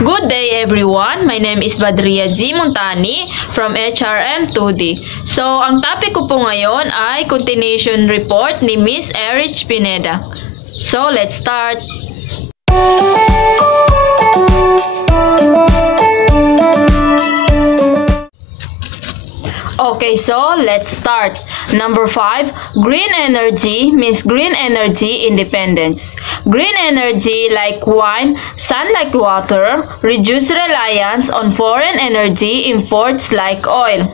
Good day everyone, my name is Badria G. Montani from HRM 2D. So, ang topic ko po ngayon ay continuation report ni Miss Erich Pineda. So, let's start. Okay, so let's start. Number 5, green energy means green energy independence. Green energy like wine, sun like water, reduce reliance on foreign energy imports like oil.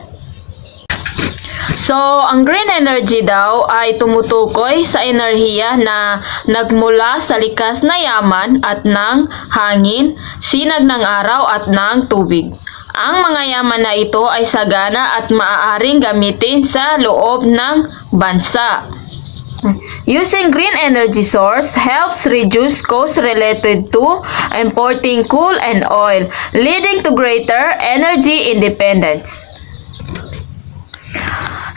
So, ang green energy daw ay tumutukoy sa enerhiya na nagmula sa likas na yaman at ng hangin, sinag ng araw at ng tubig. Ang mga yaman na ito ay sagana at maaaring gamitin sa loob ng bansa. Using green energy source helps reduce costs related to importing coal and oil, leading to greater energy independence.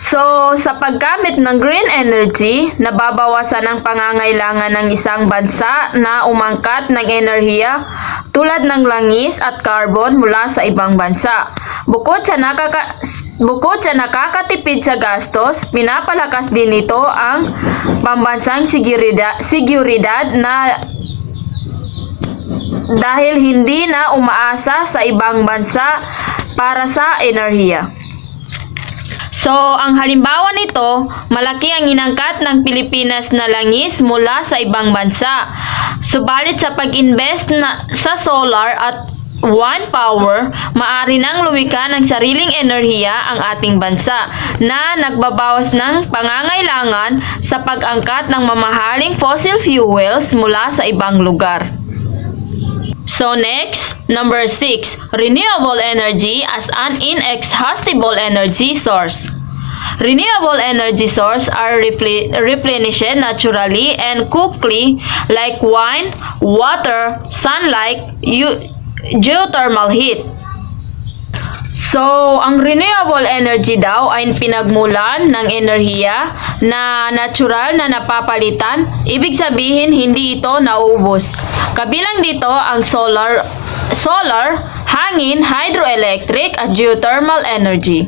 So, sa paggamit ng green energy, nababawasan ang pangangailangan ng isang bansa na umangkat ng enerhiya tulad ng langis at carbon mula sa ibang bansa. Bukod sa nakakatipid sa gastos, pinapalakas din nito ang pambansang seguridad na dahil hindi na umaasa sa ibang bansa para sa enerhiya. So, ang halimbawa nito, malaki ang inangkat ng Pilipinas na langis mula sa ibang bansa. Subalit sa pag-invest sa solar at wind power, maaari nang lumika ng sariling enerhiya ang ating bansa na nagbabawas ng pangangailangan sa pag-angkat ng mamahaling fossil fuels mula sa ibang lugar. So next, number 6, renewable energy as an inexhaustible energy source. Renewable energy sources are replenished naturally and quickly like wind, water, sunlight, geothermal heat. So, ang renewable energy daw ay pinagmulan ng enerhiya na natural na napapalitan. Ibig sabihin, hindi ito nauubos. Kabilang dito ang solar, hangin, hydroelectric at geothermal energy.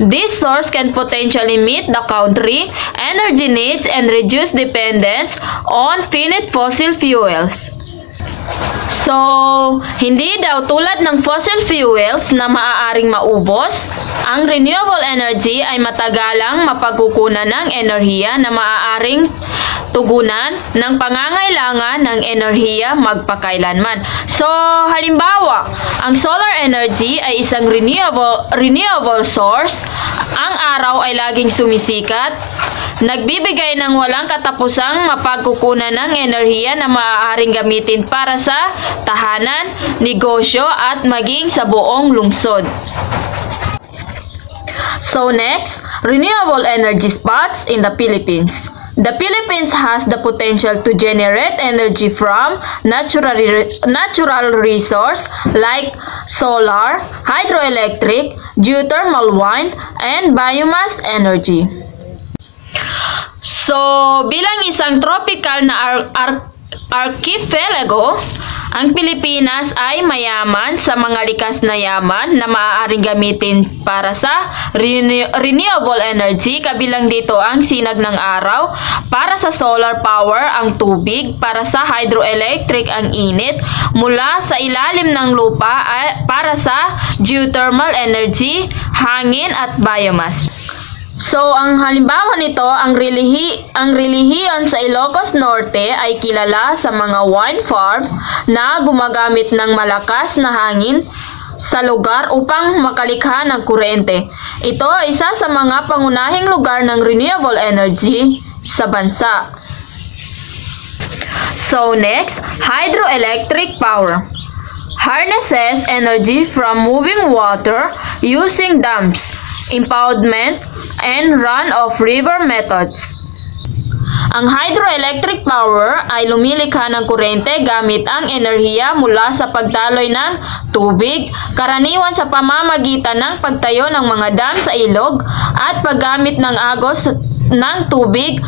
This source can potentially meet the country energy needs and reduce dependence on finite fossil fuels. So, hindi daw tulad ng fossil fuels na maaaring maubos, ang renewable energy ay matagalang mapagkukunan ng enerhiya na maaaring tugunan ng pangangailangan ng enerhiya magpakailanman. So, halimbawa, ang solar energy ay isang renewable source. Ang araw ay laging sumisikat, nagbibigay ng walang katapusang mapagkukunan ng enerhiya na maaaring gamitin para sa tahanan, negosyo at maging sa buong lungsod. So next, renewable energy spots in the Philippines. The Philippines has the potential to generate energy from natural resource like solar, hydroelectric, geothermal wind, and biomass energy. So, bilang isang tropical na archipelago, ang Pilipinas ay mayaman sa mga likas na yaman na maaaring gamitin para sa renewable energy. Kabilang dito ang sinag ng araw, para sa solar power ang tubig, para sa hydroelectric ang init mula sa ilalim ng lupa, para sa geothermal energy, hangin at biomass. So, ang halimbawa nito, ang relihiyon sa Ilocos Norte ay kilala sa mga wind farm na gumagamit ng malakas na hangin sa lugar upang makalikha ng kuryente. Ito ay isa sa mga pangunahing lugar ng renewable energy sa bansa. So, next, hydroelectric power. Harnesses energy from moving water using dams, impoundment, and run-off river methods. Ang hydroelectric power ay lumilikha ng kuryente gamit ang enerhiya mula sa pagdaloy ng tubig, karaniwan sa pamamagitan ng pagtayo ng mga dam sa ilog at paggamit ng agos ng tubig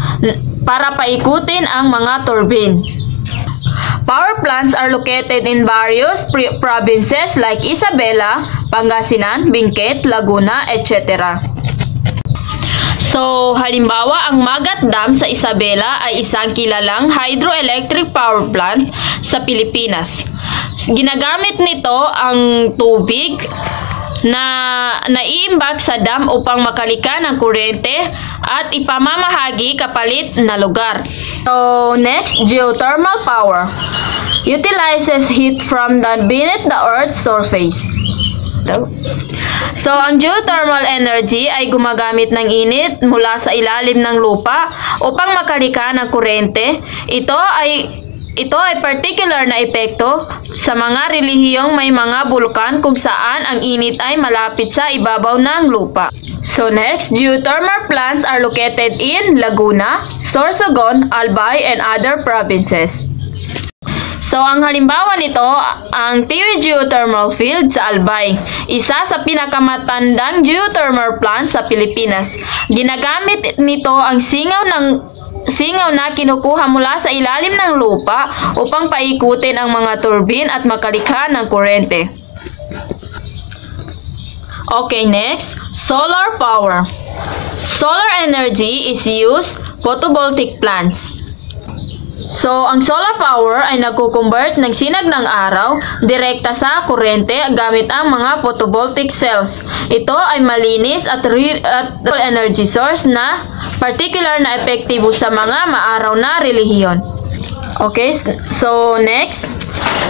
para paikutin ang mga turbine. Power plants are located in various provinces like Isabela, Pangasinan, Benguet, Laguna, etc. So, halimbawa, ang Magat Dam sa Isabela ay isang kilalang hydroelectric power plant sa Pilipinas. Ginagamit nito ang tubig na naiimbag sa dam upang makalika ng kuryente at ipamamahagi kapalit na lugar. So, next, geothermal power. Utilizes heat from beneath the Earth's surface. So, ang geothermal energy ay gumagamit ng init mula sa ilalim ng lupa upang makalika ng kuryente. Ito ay particular na epekto sa mga relihiyong may mga bulkan kung saan ang init ay malapit sa ibabaw ng lupa. So next, geothermal plants are located in Laguna, Sorsogon, Albay, and other provinces. So ang halimbawa nito, ang Tiwi Geothermal Field sa Albay, isa sa pinakamatandang geothermal plant sa Pilipinas. Ginagamit nito ang singaw na kinukuha mula sa ilalim ng lupa upang paikutin ang mga turbine at makalikha ng kuryente. Okay, next, solar power. Solar energy is used photovoltaic plants. So, ang solar power ay nagko-convert ng sinag ng araw direkta sa kuryente gamit ang mga photovoltaic cells. Ito ay malinis at energy source na particular na epektibo sa mga maaraw na relihiyon. Okay, so next,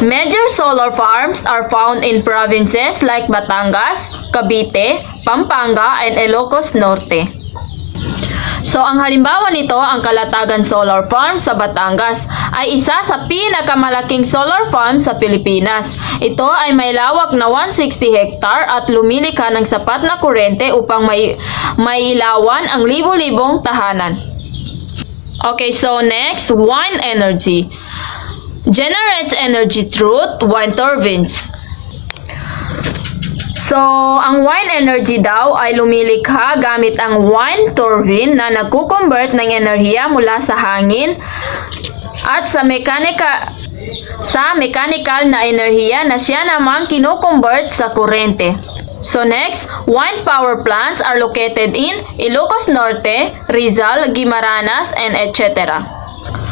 major solar farms are found in provinces like Batangas, Cavite, Pampanga, and Ilocos Norte. So, ang halimbawa nito, ang Kalatagan Solar Farm sa Batangas ay isa sa pinakamalaking solar farm sa Pilipinas. Ito ay may lawak na 160 hektar at lumilikha ng sapat na kuryente upang mailawan ang libo-libong tahanan. Okay, so next, wind energy. Generates energy through wind turbines. So, ang wind energy daw ay lumilikha gamit ang wind turbine na nagko-convert ng enerhiya mula sa hangin at sa mechanical na enerhiya na siya namang kino-convert sa kuryente. So next, wind power plants are located in Ilocos Norte, Rizal, Guimaranas, and etc.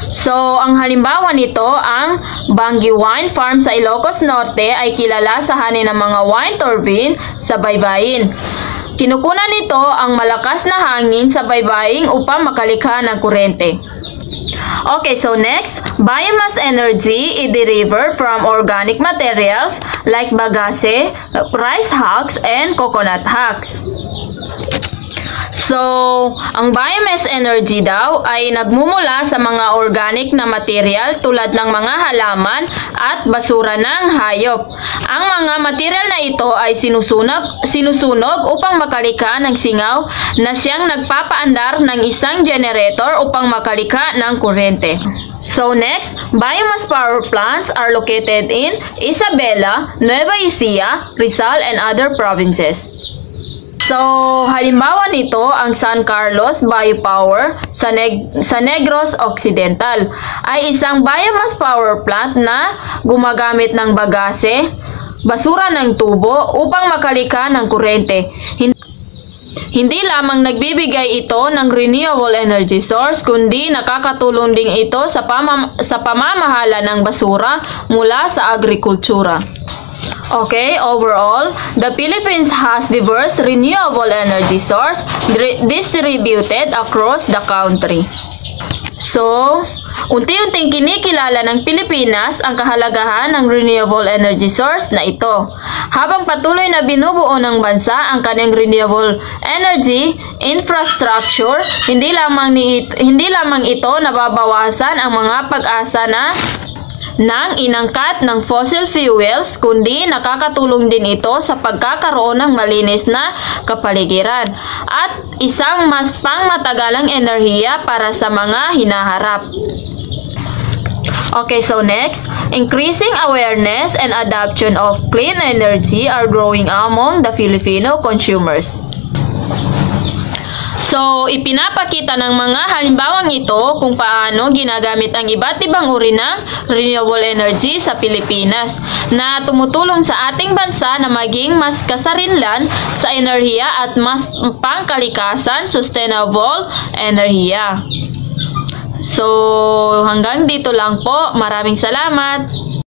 So, ang halimbawa nito, ang Bangi Wind Farm sa Ilocos Norte ay kilala sa hanin ng mga wind turbine sa baybayin. Kinukunan nito ang malakas na hangin sa baybayin upang makalikha ng kuryente. Okay, so next, biomass energy is derived from organic materials like bagasse, rice hulls, and coconut hulls. So, ang biomass energy daw ay nagmumula sa mga organic na material tulad ng mga halaman at basura ng hayop. Ang mga material na ito ay sinusunog upang makalika ng singaw na siyang nagpapaandar ng isang generator upang makalika ng kuryente. So next, biomass power plants are located in Isabela, Nueva Ecija, Rizal, and other provinces. So, halimbawa nito, ang San Carlos Biopower sa Negros Occidental ay isang biomass power plant na gumagamit ng bagasse, basura ng tubo upang makalika ng kuryente. Hindi lamang nagbibigay ito ng renewable energy source, kundi nakakatulong din ito sa pamamahala ng basura mula sa agrikultura. Okay, overall, the Philippines has diverse renewable energy source distributed across the country. So, unti-unting kinikilala ng Pilipinas ang kahalagahan ng renewable energy source na ito. Habang patuloy na binubuo ng bansa ang kanyang renewable energy infrastructure, hindi lamang ito nababawasan ang mga pag-asa ng inangkat ng fossil fuels, kundi nakakatulong din ito sa pagkakaroon ng malinis na kapaligiran at isang mas pangmatagalang enerhiya para sa mga hinaharap. Okay, so next, increasing awareness and adoption of clean energy are growing among the Filipino consumers. So, ipinapakita ng mga halimbawang ito kung paano ginagamit ang iba't ibang uri ng renewable energy sa Pilipinas na tumutulong sa ating bansa na maging mas kasarinlan sa enerhiya at mas pangkalikasan, sustainable enerhiya. So, hanggang dito lang po. Maraming salamat.